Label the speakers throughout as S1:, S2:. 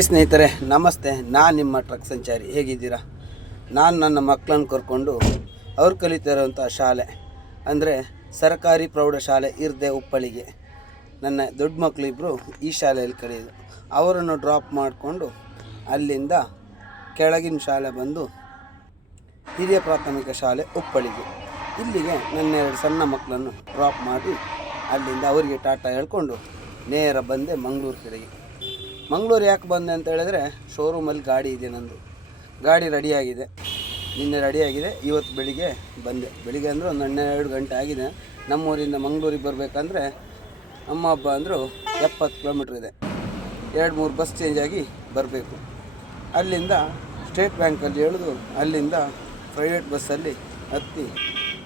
S1: ಸ್ನೇಹಿತರೆ, ನಮಸ್ತೆ. ನಾನು ನಿಮ್ಮ ಟ್ರಕ್ ಸಂಚಾರಿ. ಹೇಗಿದ್ದೀರಾ? ನಾನು ನನ್ನ ಮಕ್ಕಳನ್ನು ಕರ್ಕೊಂಡು ಅವ್ರು ಕಲಿತಾ ಇರೋವಂಥ ಶಾಲೆ. ಅಂದರೆ ಸರ್ಕಾರಿ ಪ್ರೌಢಶಾಲೆ ಇರದೆ ಉಪ್ಪಳಿಗೆ ನನ್ನ ದೊಡ್ಡ ಮಕ್ಕಳಿಬ್ಬರು ಈ ಶಾಲೆಯಲ್ಲಿ ಕಲಿಯೋದು ಅವರನ್ನು ಡ್ರಾಪ್ ಮಾಡಿಕೊಂಡು ಅಲ್ಲಿಂದ ಕೆಳಗಿನ ಶಾಲೆ ಬಂದು ಹಿರಿಯ ಪ್ರಾಥಮಿಕ ಶಾಲೆ ಉಪ್ಪಳಿಗೆ ಇಲ್ಲಿಗೆ ನನ್ನ ಎರಡು ಸಣ್ಣ ಮಕ್ಕಳನ್ನು ಡ್ರಾಪ್ ಮಾಡಿ ಅಲ್ಲಿಂದ ಅವರಿಗೆ ಟಾಟಾ ಹೇಳ್ಕೊಂಡು ನೇರ ಬಂದೆ ಮಂಗಳೂರು ಕಡೆಗೆ ಮಂಗಳೂರು ಯಾಕೆ ಬಂದೆ ಅಂತ ಹೇಳಿದ್ರೆ ಶೋರೂಮಲ್ಲಿ ಗಾಡಿ ಇದೆ ನಂದು. ಗಾಡಿ ರೆಡಿಯಾಗಿದೆ ನಿನ್ನೆ ರೆಡಿಯಾಗಿದೆ ಇವತ್ತು ಬೆಳಿಗ್ಗೆ ಬಂದೆ. ಬೆಳಿಗ್ಗೆ ಅಂದರೆ ಒಂದು ಹನ್ನೆರಡು ಗಂಟೆ ಆಗಿದೆ. ನಮ್ಮೂರಿಂದ ಮಂಗಳೂರಿಗೆ ಬರಬೇಕಂದ್ರೆ ನಮ್ಮ ಹಬ್ಬ ಅಂದರು ಎಪ್ಪತ್ತು ಕಿಲೋಮೀಟ್ರ್ ಇದೆ. ಎರಡು ಮೂರು ಬಸ್ ಚೇಂಜ್ ಆಗಿ ಬರಬೇಕು. ಅಲ್ಲಿಂದ ಸ್ಟೇಟ್ ಬ್ಯಾಂಕಲ್ಲಿ ಇಳಿದು ಅಲ್ಲಿಂದ ಪ್ರೈವೇಟ್ ಬಸ್ಸಲ್ಲಿ ಹತ್ತಿ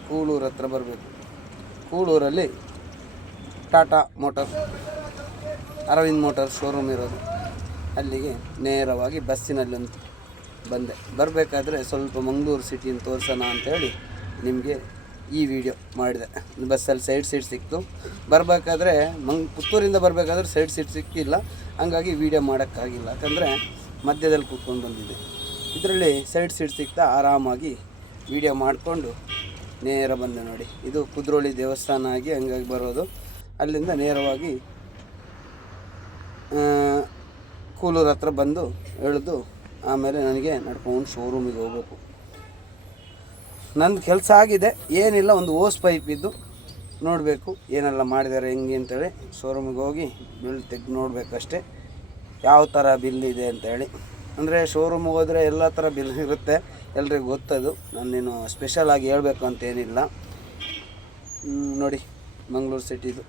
S1: ಕೂಳೂರು ಹತ್ರ ಬರಬೇಕು. ಕೂಳೂರಲ್ಲಿ Tata motors, Arvind motor showroom ಇರೋದು. ಅಲ್ಲಿಗೆ ನೇರವಾಗಿ ಬಸ್ಸಿನಲ್ಲಿ ಬಂದೆ. ಬರಬೇಕಾದ್ರೆ ಸ್ವಲ್ಪ ಮಂಗಳೂರು ಸಿಟಿನ ತೋರಿಸೋಣ ಅಂತೇಳಿ ನಿಮಗೆ ಈ ವಿಡಿಯೋ ಮಾಡಿದೆ. ಬಸ್ಸಲ್ಲಿ ಸೈಡ್ ಸೀಟ್ ಸಿಕ್ತು. ಬರಬೇಕಾದ್ರೆ ಮಂಗ್, ಪುತ್ತೂರಿಂದ ಬರಬೇಕಾದ್ರೆ ಸೈಡ್ ಸೀಟ್ ಸಿಕ್ಕಿಲ್ಲ. ಹಂಗಾಗಿ ವಿಡಿಯೋ ಮಾಡೋಕ್ಕಾಗಿಲ್ಲ. ಯಾಕಂದರೆ ಮಧ್ಯದಲ್ಲಿ ಕೂತ್ಕೊಂಡು ಬಂದಿದ್ದೆ. ಇದರಲ್ಲಿ ಸೈಡ್ ಸೀಟ್ ಸಿಕ್ತಾ ಆರಾಮಾಗಿ ವಿಡಿಯೋ ಮಾಡಿಕೊಂಡು ನೇರ ಬಂದೆ ನೋಡಿ. ಇದು ಕುದ್ರೋಳಿ ದೇವಸ್ಥಾನ ಆಗಿ ಹಂಗಾಗಿ ಬರೋದು. ಅಲ್ಲಿಂದ ನೇರವಾಗಿ ಕೂಲೂರ್ ಹತ್ರ ಬಂದು ಎಳೆದು ಆಮೇಲೆ ನನಗೆ ನಡ್ಕೊಂಡು ಶೋರೂಮಿಗೆ ಹೋಗ್ಬೇಕು. ನಂದು ಕೆಲಸ ಆಗಿದೆ. ಏನಿಲ್ಲ, ಒಂದು ಓಸ್ ಪೈಪ್ ಇದ್ದು ನೋಡಬೇಕು ಏನೆಲ್ಲ ಮಾಡಿದ್ದಾರೆ, ಹೆಂಗೆ ಅಂತೇಳಿ. ಶೋರೂಮಿಗೆ ಹೋಗಿ ಬಿಲ್ ತೆಗೆದು ನೋಡಬೇಕಷ್ಟೇ. ಯಾವ ಥರ ಬಿಲ್ ಇದೆ ಅಂತೇಳಿ. ಅಂದರೆ ಶೋರೂಮ್ಗೆ ಹೋದರೆ ಎಲ್ಲ ಥರ ಬಿಲ್ ಇರುತ್ತೆ. ಎಲ್ರಿಗೂ ಗೊತ್ತದು. ನಾನೇನು ಸ್ಪೆಷಲ್ ಆಗಿ ಹೇಳಬೇಕು ಅಂತೇನಿಲ್ಲ ನೋಡಿ, ಮಂಗಳೂರು ಸಿಟಿದು.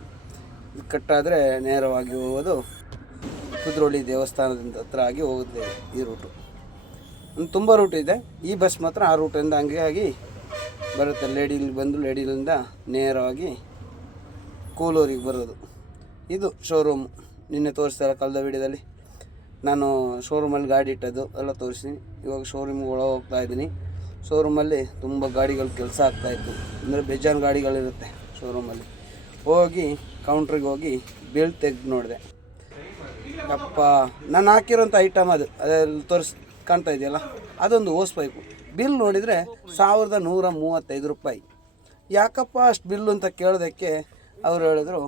S1: ಇದು ಕಟ್ಟಾದರೆ ನೇರವಾಗಿ ಹೋಗೋದು ಕುದ್ರೋಳಿ ದೇವಸ್ಥಾನದಿಂದ ಹತ್ರ ಆಗಿ ಹೋಗುತ್ತೆ ಈ ರೂಟು. ತುಂಬ ರೂಟ್ ಇದೆ. ಈ ಬಸ್ ಮಾತ್ರ ಆ ರೂಟಿಂದ ಹಂಗೆ ಆಗಿ ಬರುತ್ತೆ. ಲೇಡಿಲಿ ಬಂದು ಲೇಡಿಲಿಂದ ನೇರವಾಗಿ ಕೂಲೂರಿಗೆ ಬರೋದು. ಇದು ಶೋರೂಮ್ ನಿನ್ನೆ ತೋರಿಸ್ತಾರೆ ಕಳೆದ ವಿಡಿಯೋದಲ್ಲಿ. ನಾನು ಶೋರೂಮಲ್ಲಿ ಗಾಡಿ ಇಟ್ಟದ್ದು, ಎಲ್ಲ ತೋರಿಸ್ತೀನಿ. ಇವಾಗ ಶೋರೂಮ್ಗೆ ಒಳ ಹೋಗ್ತಾ ಇದ್ದೀನಿ. ಶೋರೂಮಲ್ಲಿ ತುಂಬ ಗಾಡಿಗಳು ಕೆಲಸ ಆಗ್ತಾಯಿತ್ತು ಅಂದರೆ ಬೇಜಾನ್ ಗಾಡಿಗಳಿರುತ್ತೆ ಶೋರೂಮಲ್ಲಿ ಹೋಗಿ ಕೌಂಟ್ರಿಗೆ ಹೋಗಿ ಬಿಲ್ ತೆಗೆದು ನೋಡಿದೆ. ಅಪ್ಪ ನಾನು ಹಾಕಿರೋಂಥ ಐಟಮ್ ಅದು. ಅದೆಲ್ಲ ತೋರಿಸ್, ಕಾಣ್ತಾ ಇದೆಯಲ್ಲ? ಅದೊಂದು ಓಸ್ ಪೈಪು ಬಿಲ್ ನೋಡಿದರೆ ಸಾವಿರದ ನೂರ ಮೂವತ್ತೈದು ರೂಪಾಯಿ. ಯಾಕಪ್ಪ ಅಷ್ಟು ಬಿಲ್ಲು ಅಂತ ಕೇಳೋದಕ್ಕೆ ಅವ್ರು ಹೇಳಿದ್ರು,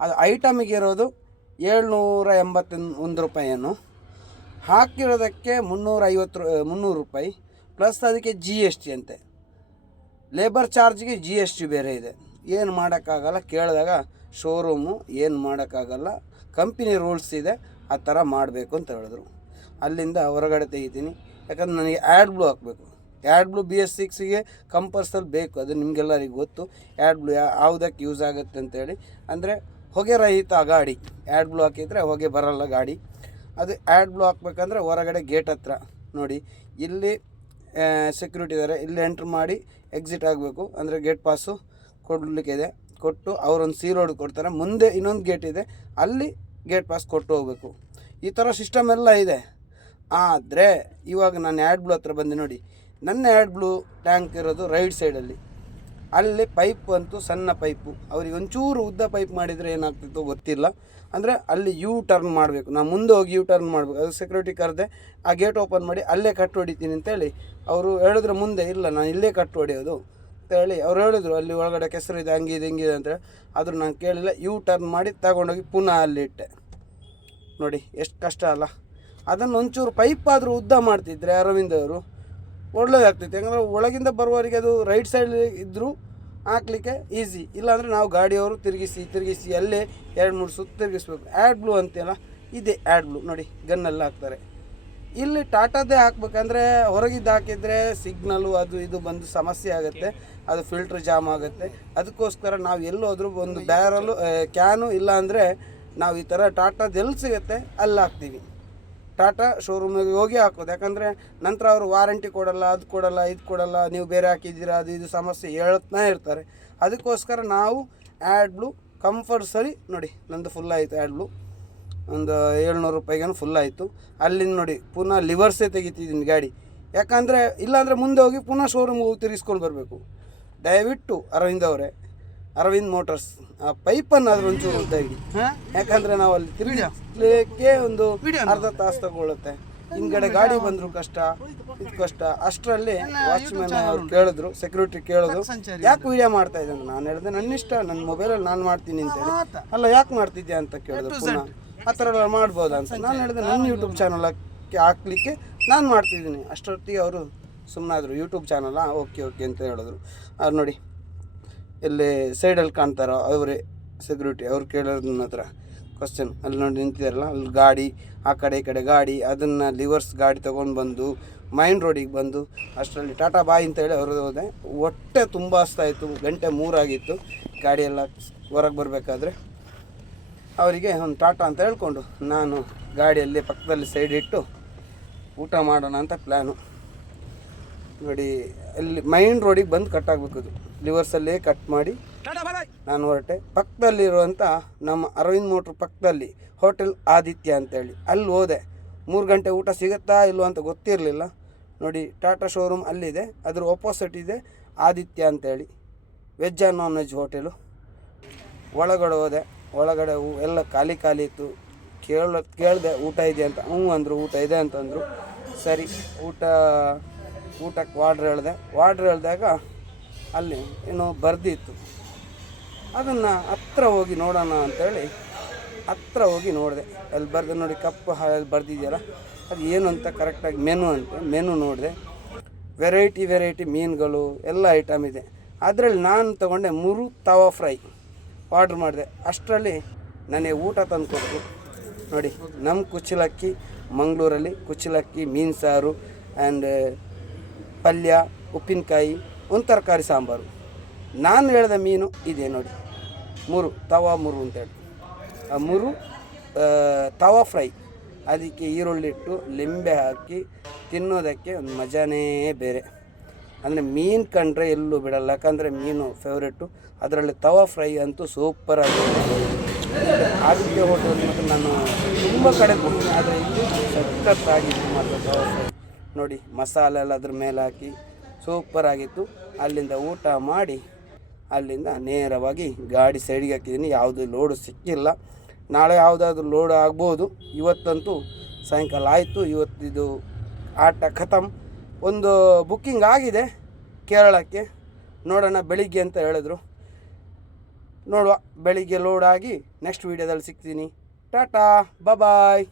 S1: ಅದು ಐಟಮಿಗೆ ಇರೋದು ಏಳ್ನೂರ ಎಂಬತ್ತ ಒಂದು ರೂಪಾಯಿಯನ್ನು. ಹಾಕಿರೋದಕ್ಕೆ ಮುನ್ನೂರ ಐವತ್ತು ಮುನ್ನೂರು ರೂಪಾಯಿ, ಪ್ಲಸ್ ಅದಕ್ಕೆ ಜಿ ಎಸ್ ಟಿ ಅಂತೆ. ಲೇಬರ್ ಚಾರ್ಜ್ಗೆ ಜಿ ಎಸ್ ಟಿ ಬೇರೆ ಇದೆ. ಏನು ಮಾಡೋಕ್ಕಾಗಲ್ಲ, ಕೇಳಿದಾಗ ಶೋರೂಮು ಏನು ಮಾಡೋಕ್ಕಾಗಲ್ಲ, ಕಂಪ್ನಿ ರೂಲ್ಸ್ ಇದೆ, ಆ ಥರ ಮಾಡಬೇಕು ಅಂತ ಹೇಳಿದ್ರು. ಅಲ್ಲಿಂದ ಹೊರಗಡೆ ತೆಗಿತೀನಿ. ಯಾಕಂದ್ರೆ ನನಗೆ ಆ್ಯಡ್ ಬ್ಲೂ ಹಾಕಬೇಕು. ಆ್ಯಡ್ ಬ್ಲೂ ಬಿ ಎಸ್ ಸಿಕ್ಸಿಗೆ ಕಂಪಲ್ಸರಿ ಬೇಕು, ಅದು ನಿಮಗೆಲ್ಲರಿಗೂ ಗೊತ್ತು. ಆ್ಯಡ್ ಬ್ಲೂ ಯಾವುದಕ್ಕೆ ಯೂಸ್ ಆಗುತ್ತೆ ಅಂತೇಳಿ. ಅಂದರೆ ಹೊಗೆ ರಹಿತ ಗಾಡಿ. ಆ್ಯಡ್ ಬ್ಲೂ ಹಾಕಿದರೆ ಹೊಗೆ ಬರಲ್ಲ ಗಾಡಿ. ಅದು ಆ್ಯಡ್ ಬ್ಲೂ ಹಾಕ್ಬೇಕಂದ್ರೆ ಹೊರಗಡೆ ಗೇಟ್ ಹತ್ರ ನೋಡಿ. ಇಲ್ಲಿ ಸೆಕ್ಯೂರಿಟಿ ಇದ್ದಾರೆ ಇಲ್ಲಿ ಎಂಟ್ರ್ ಮಾಡಿ ಎಕ್ಸಿಟ್ ಆಗಬೇಕು. ಅಂದರೆ ಗೇಟ್ ಪಾಸು ಕೊಡಲಿಕ್ಕಿದೆ ಕೊಟ್ಟು ಅವರೊಂದು ಸಿ ರೋಡ್ ಕೊಡ್ತಾರೆ. ಮುಂದೆ ಇನ್ನೊಂದು ಗೇಟ್ ಇದೆ. ಅಲ್ಲಿ ಗೇಟ್ ಪಾಸ್ ಕೊಟ್ಟು ಹೋಗಬೇಕು. ಈ ಥರ ಸಿಸ್ಟಮ್ ಎಲ್ಲ ಇದೆ. ಆದರೆ ಇವಾಗ ನಾನು ಆ್ಯಡ್ ಬ್ಲೂ ಹತ್ರ ಬಂದೆ ನೋಡಿ. ನನ್ನ ಆ್ಯಡ್ ಬ್ಲೂ ಟ್ಯಾಂಕ್ ಇರೋದು ರೈಟ್ ಸೈಡಲ್ಲಿ ಅಲ್ಲಿ. ಪೈಪ್ ಅಂತೂ ಸಣ್ಣ ಪೈಪು ಅವ್ರಿಗೆ ಒಂಚೂರು ಉದ್ದ ಪೈಪ್ ಮಾಡಿದರೆ ಏನಾಗ್ತಿತ್ತು ಗೊತ್ತಿಲ್ಲ. ಅಂದರೆ ಅಲ್ಲಿ ಯು ಟರ್ನ್ ಮಾಡಬೇಕು. ನಾನು ಮುಂದೆ ಹೋಗಿ ಯು ಟರ್ನ್ ಮಾಡಬೇಕು. ಅದು ಸೆಕ್ಯೂರಿಟಿ ಕರೆದೆ, ಆ ಗೇಟ್ ಓಪನ್ ಮಾಡಿ ಅಲ್ಲೇ ಕಟ್ಟು ಹೊಡಿತೀನಿ ಅಂತೇಳಿ ಅವರು ಹೇಳಿದ್ರೆ ಮುಂದೆ, ಇಲ್ಲ, ನಾನು ಇಲ್ಲೇ ಕಟ್ಟು ಹೊಡೆಯೋದು. ಅಂತೇಳಿ ಅವ್ರು ಹೇಳಿದ್ರು, ಅಲ್ಲಿ ಒಳಗಡೆ ಕೆಸರು ಇದೆ ಹಂಗಿದೆ ಹಿಂಗಿದೆ ಅಂತೇಳಿ ಆದರೂ ನಾನು ಕೇಳಿಲ್ಲ ಯು ಟರ್ನ್ ಮಾಡಿ ತಗೊಂಡೋಗಿ ಪುನಃ ಅಲ್ಲಿ ಇಟ್ಟೆ. ನೋಡಿ, ಎಷ್ಟು ಕಷ್ಟ ಅಲ್ಲ. ಅದನ್ನು ಒಂಚೂರು ಪೈಪ್ ಆದರೂ ಉದ್ದ ಮಾಡ್ತಿದ್ರೆ ಅರವಿಂದ್ ಅವರು ಒಳ್ಳೇದಾಗ್ತೈತೆ. ಯಾಕಂದರೆ ಒಳಗಿಂದ ಬರುವವರಿಗೆ ಅದು ರೈಟ್ ಸೈಡ್ ಇದ್ದರೂ ಹಾಕ್ಲಿಕ್ಕೆ ಈಸಿ ಇಲ್ಲಾಂದರೆ ನಾವು ಗಾಡಿಯವರು ತಿರುಗಿಸಿ ತಿರುಗಿಸಿ ಅಲ್ಲೇ ಎರಡು, ಮೂರು ಸುತ್ತು ತಿರುಗಿಸ್ಬೇಕು. ಆ್ಯಡ್ ಬ್ಲೂ ಅಂತೆಲ್ಲ ಇದೆ ಆ್ಯಡ್ ಬ್ಲೂ ನೋಡಿ ಗನ್ನಲ್ಲಿ ಹಾಕ್ತಾರೆ. ಇಲ್ಲಿ ಟಾಟಾದೇ ಹಾಕ್ಬೇಕಂದ್ರೆ ಹೊರಗಿದ್ದು ಹಾಕಿದರೆ ಸಿಗ್ನಲ್ಲು ಅದು ಇದು ಬಂದು ಸಮಸ್ಯೆ ಆಗುತ್ತೆ. ಅದು ಫಿಲ್ಟ್ರ್ ಜಾಮ್ ಆಗುತ್ತೆ. ಅದಕ್ಕೋಸ್ಕರ ನಾವು ಎಲ್ಲೋದ್ರೂ ಒಂದು ಬ್ಯಾರಲ್ಲು ಕ್ಯಾನು ಇಲ್ಲಾಂದರೆ ನಾವು ಈ ಥರ ಟಾಟಾದ ಎಲ್ಲಿ ಸಿಗುತ್ತೆ, ಅಲ್ಲಿ ಹಾಕ್ತೀವಿ. ಟಾಟಾ ಶೋರೂಮಿಗೆ ಹೋಗಿ ಹಾಕೋದು. ಯಾಕಂದರೆ ನಂತರ ಅವರು ವಾರಂಟಿ ಕೊಡಲ್ಲ, ಅದು ಕೊಡಲ್ಲ, ಇದು ಕೊಡಲ್ಲ, ನೀವು ಬೇರೆ ಹಾಕಿದ್ದೀರಾ, ಅದು ಇದು ಸಮಸ್ಯೆ ಹೇಳ್ತಾನೆ ಇರ್ತಾರೆ. ಅದಕ್ಕೋಸ್ಕರ ನಾವು ಆ್ಯಡ್ ಬ್ಲೂ ಕಂಫರ್ಟ್ಸಲಿ ನೋಡಿ, ನಂದು ಫುಲ್ ಆಯಿತು ಬ್ಲೂ ಒಂದು ಏಳ್ನೂರು ರೂಪಾಯಿಗೇನು ಫುಲ್ ಆಯಿತು. ಅಲ್ಲಿಂದ ನೋಡಿ, ಪುನಃ ಲಿವರ್ಸೇ ತೆಗಿತಿದ್ದೀನಿ ಗಾಡಿ. ಯಾಕಂದರೆ ಇಲ್ಲಾಂದರೆ ಮುಂದೆ ಹೋಗಿ ಪುನಃ ಶೋರೂಮ್ಗೆ ಹೋಗಿ ತಿರ್ಗಿಸ್ಕೊಂಡು ಬರಬೇಕು. ದಯವಿಟ್ಟು ಅರವಿಂದ್ ಅವರೇ ಅರವಿಂದ್ ಮೋಟರ್ಸ್. ಆ ಪೈಪನ್ನು ಒಂಚೂರು ಉದ್ದಾಗಿ ಯಾಕಂದ್ರೆ ನಾವು ಅಲ್ಲಿ ತಿರುಗಿಸ್ಲಿಕ್ಕೆ ಒಂದು ಅರ್ಧ ತಾಸು ತಗೊಳ್ಳುತ್ತೆ ಹಿಂದ್ಗಡೆ ಗಾಡಿ ಬಂದ್ರು ಕಷ್ಟ ಇದು ಕಷ್ಟ. ಅಷ್ಟರಲ್ಲಿ ವಾಚ್ಮ್ಯಾನ್ ಅವ್ರು ಕೇಳಿದ್ರು ಸೆಕ್ಯೂರಿಟಿ ಕೇಳಿದ್ರು. ಯಾಕೆ ವಿಡಿಯೋ ಮಾಡ್ತಾ ಇದ್ದಾನೆ? ನಾನು ಹೇಳಿದೆ ನನ್ನ ಇಷ್ಟ ನನ್ನ ಮೊಬೈಲಲ್ಲಿ ನಾನು ಮಾಡ್ತೀನಿ ಅಂತೇಳಿ ಅಲ್ಲ ಯಾಕೆ ಮಾಡ್ತಿದ್ಯಾ ಅಂತ ಕೇಳಿದ್ರು ಪುನಃ. ಆ ಥರ ಎಲ್ಲ ಮಾಡ್ಬೋದು ಅಂತ. ನಾನು ಹೇಳಿದೆ ನನ್ನ ಯೂಟ್ಯೂಬ್ ಚಾನಲ್ ಹಾಕ್ಲಿಕ್ಕೆ ನಾನು ಮಾಡ್ತಿದ್ದೀನಿ. ಅಷ್ಟೊತ್ತಿಗೆ ಅವರು ಸುಮ್ಮನಾದರು ಯೂಟ್ಯೂಬ್ ಚಾನಲ್ಲ ಓಕೆ ಓಕೆ ಅಂತ ಹೇಳಿದ್ರು. ಅವ್ರು ನೋಡಿ. ಇಲ್ಲಿ ಸೈಡಲ್ಲಿ ಕಾಣ್ತಾರೋ ಅವರೇ ಸೆಕ್ಯೂರಿಟಿ ಅವ್ರು ಕೇಳೋದು ನನ್ನ ಹತ್ರ. ಕ್ವಶನ್ ಅಲ್ಲಿ ನೋಡಿ ನಿಂತಿದ್ದಾರಲ್ಲ ಅಲ್ಲಿ ಗಾಡಿ, ಆ ಕಡೆ ಈ ಕಡೆ ಗಾಡಿ, ಅದನ್ನು ಲಿವರ್ಸ್ ಗಾಡಿ ತೊಗೊಂಡು ಬಂದು ಮೈನ್ ರೋಡಿಗೆ ಬಂದು, ಅಷ್ಟರಲ್ಲಿ ಟಾಟಾ ಬಾಯ್ ಅಂತ ಹೇಳಿ ಅವ್ರದ್ದು ಹೋದೆ. ಹೊಟ್ಟೆ ತುಂಬ ಹಸ್ತಾಯಿತ್ತು ಗಂಟೆ ಮೂರಾಗಿತ್ತು ಗಾಡಿಯೆಲ್ಲ ಹೊರಗೆ ಬರಬೇಕಾದ್ರೆ ಅವರಿಗೆ ಒಂದು ಟಾಟಾ ಅಂತ ಹೇಳ್ಕೊಂಡು, ನಾನು ಗಾಡಿಯಲ್ಲಿ ಪಕ್ಕದಲ್ಲಿ ಸೈಡ್ ಇಟ್ಟು, ಊಟ ಮಾಡೋಣ ಅಂತ ಪ್ಲ್ಯಾನು ನೋಡಿ, ಅಲ್ಲಿ ಮೈನ್ ರೋಡಿಗೆ ಬಂದು ಕಟ್ಟಾಗಬೇಕು ಲಿವರ್ಸಲ್ಲೇ ಕಟ್ ಮಾಡಿ ನಾನು ಹೊರಟೆ. ಪಕ್ಕದಲ್ಲಿರುವಂಥ ನಮ್ಮ ಅರವಿಂದ್ ಮೋಟ್ರ್ ಪಕ್ಕದಲ್ಲಿ ಹೋಟೆಲ್ ಆದಿತ್ಯ ಅಂತೇಳಿ. ಅಲ್ಲಿ ಹೋದೆ. ಮೂರು ಗಂಟೆ ಊಟ ಸಿಗುತ್ತಾ ಇಲ್ವೋ ಅಂತ ಗೊತ್ತಿರಲಿಲ್ಲ. ನೋಡಿ ಟಾಟಾ ಶೋರೂಮ್ ಅಲ್ಲಿದೆ. ಅದ್ರ ಒಪೋಸಿಟ್ ಇದೆ ಆದಿತ್ಯ ಅಂತೇಳಿ. Veg and non veg hotel ಒಳಗಡೆ ಹೋದೆ. ಒಳಗಡೆ ಎಲ್ಲ ಖಾಲಿ ಖಾಲಿ ಇತ್ತು. ಕೇಳ ಕೇಳಿದೆ ಊಟ ಇದೆ ಅಂತ. ಹ್ಞೂ ಅಂದರು ಊಟ ಇದೆ ಅಂತಂದರು ಸರಿ ಊಟ ಊಟಕ್ಕೆ ವಾಡ್ರ್ ಹೇಳಿದೆ. ವಾಡ್ರ್ ಹೇಳಿದಾಗ ಅಲ್ಲಿ ಏನೋ ಬರ್ದಿತ್ತು. ಅದನ್ನು ಹತ್ರ ಹೋಗಿ ನೋಡೋಣ ಅಂತೇಳಿ ಹತ್ರ ಹೋಗಿ ನೋಡಿದೆ. ಅಲ್ಲಿ ಬರೆದು ನೋಡಿ ಕಪ್ಪು ಹಾಲು ಬರೆದಿದೆಯಲ್ಲ, ಅದು ಏನು ಅಂತ ಕರೆಕ್ಟಾಗಿ ಮೆನು ಅಂತ ಮೆನು ನೋಡಿದೆ. ವೆರೈಟಿ ವೆರೈಟಿ ಮೀನುಗಳು, ಎಲ್ಲ ಐಟಮ್ ಇದೆ. ಅದರಲ್ಲಿ ನಾನು ತೊಗೊಂಡೆ ಮೂರು ತವಾ ಫ್ರೈ ಆರ್ಡ್ರ್ ಮಾಡಿದೆ. ಅಷ್ಟರಲ್ಲಿ ನನಗೆ ಊಟ ತಂದು ನೋಡಿ ನಮ್ಮ ಕುಚ್ಚಲಕ್ಕಿ, ಮಂಗಳೂರಲ್ಲಿ ಕುಚ್ಚಲಕ್ಕಿ ಮೀನು ಸಾರು ಆ್ಯಂಡ್ ಪಲ್ಯ, ಉಪ್ಪಿನಕಾಯಿ ಒಂದು ತರಕಾರಿ ಸಾಂಬಾರು. ನಾನು ಹೇಳಿದ ಮೀನು ಇದೆ ನೋಡಿ. ಮುರು, ತವಾ ಮುರು ಅಂತ ಹೇಳಿ ಆ ಮುರು ತವಾ ಫ್ರೈ. ಅದಕ್ಕೆ ಈರುಳ್ಳಿ ಇಟ್ಟು ಲಿಂಬೆ ಹಾಕಿ ತಿನ್ನೋದಕ್ಕೆ ಒಂದು ಮಜಾನೇ ಬೇರೆ. ಅಂದರೆ ಮೀನು ಕಂಡ್ರೆ ಎಲ್ಲೂ ಬಿಡಲ್ಲ. ಯಾಕಂದರೆ ಮೀನು ಫೇವ್ರೇಟು ಅದರಲ್ಲಿ ತವಾ ಫ್ರೈ ಅಂತೂ ಸೂಪರ್ ಆಗಿದೆ. ಆದಿತ್ಯ ಹೋಟೆಲ್ ಮತ್ತು ನಾನು ತುಂಬ ಕಡೆ ಕೊಡ್ತೀನಿ ಆದರೆ ಇಲ್ಲಿ ಸಖತ್ತಾಗಿತ್ತು ಮಾತ್ರ ತವಾ ನೋಡಿ, ಮಸಾಲೆ ಎಲ್ಲ ಅದ್ರ ಮೇಲೆ ಹಾಕಿ ಸೂಪರ್ ಆಗಿತ್ತು. ಅಲ್ಲಿಂದ ಊಟ ಮಾಡಿ, ಅಲ್ಲಿಂದ ನೇರವಾಗಿ ಗಾಡಿ ಸೈಡಿಗೆ ಹಾಕಿದ್ದೀನಿ ಯಾವುದು ಲೋಡು ಸಿಕ್ಕಿಲ್ಲ. ನಾಳೆ ಯಾವುದಾದ್ರೂ ಲೋಡ್ ಆಗ್ಬೋದು. ಇವತ್ತಂತೂ ಸಾಯಂಕಾಲ ಆಯಿತು. ಇವತ್ತಿದು ಆಟ ಖತಮ್. ಒಂದು ಬುಕ್ಕಿಂಗ್ ಆಗಿದೆ ಕೇರಳಕ್ಕೆ. ನೋಡೋಣ ಬೆಳಿಗ್ಗೆ ಅಂತ ಹೇಳಿದ್ರು. ನೋಡುವ. ಬೆಳಿಗ್ಗೆ ಲೋಡ್ ಆಗಿ ನೆಕ್ಸ್ಟ್ ವೀಡಿಯೋದಲ್ಲಿ ಸಿಗ್ತೀನಿ. ಟಾಟಾ ಬಾಯ್